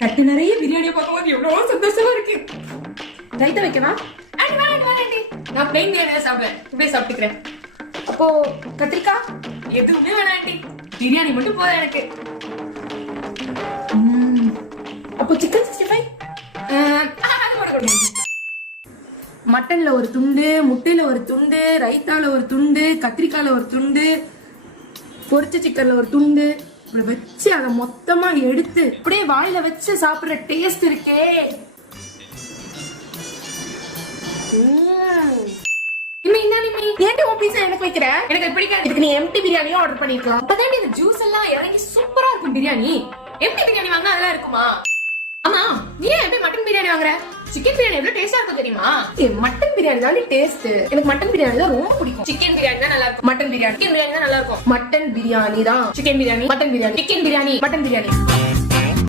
தட்டு நிறைய பிரியாணியை பார்க்கும்போது எவ்வளவு சந்தோஷமா இருக்கு. ரைத்தா வைக்கவா? நான் பிளைன் பிரியாணி சாப்பிடுவேன். இப்படியே சாப்பிட்டுக்கிறேன். அப்போ கத்திரிக்காய் எதுவுமே வேணாம் ஆண்டி, பிரியாணி மட்டும் போதும் எனக்கு. அப்போ சிக்கன் 65 அது கூட கொடுங்க. மட்டன்ல ஒரு துண்டு, முட்டையில ஒரு துண்டு, ரைத்தால ஒரு துண்டு, கத்திரிக்காயில ஒரு துண்டு, பொரிச்ச சிக்கன்ல ஒரு துண்டு, இப்படி வச்சு அதை மொத்தமா எடுத்து அப்படியே வாயில வச்சு சாப்பிடுற டேஸ்ட் இருக்கே. ஏன்டி உன் பீஸா எனக்கு வைக்கிற? எனக்கு அது பிடிக்காது. இதுக்கு நீ எம்டி பிரியாணியும் ஆர்டர் பண்ணிக்கலாம். அப்பதான் இந்த ஜூஸ் எல்லாம் இறங்கி சூப்பரா இருக்கும் பிரியாணி. எப்படி பிரியாணி வாங்க அதெல்லாம் இருக்குமா? ஆமா, நீ ஏன் எப்படி மட்டன் பிரியாணி வாங்குற? சிக்கன் பிரியாணி எவ்வளவு டேஸ்டா இருக்கும் தெரியுமா? மட்டன் பிரியாணி தான் டேஸ்ட். எனக்கு மட்டன் பிரியாணி தான் ரொம்ப பிடிக்கும். சிக்கன் பிரியாணி தான் நல்லா இருக்கும். மட்டன் பிரியாணி சிக்கன் பிரியாணி தான் நல்லா இருக்கும். மட்டன் பிரியாணி தான். Chicken biryani, mutton biryani, chicken biryani, mutton biryani.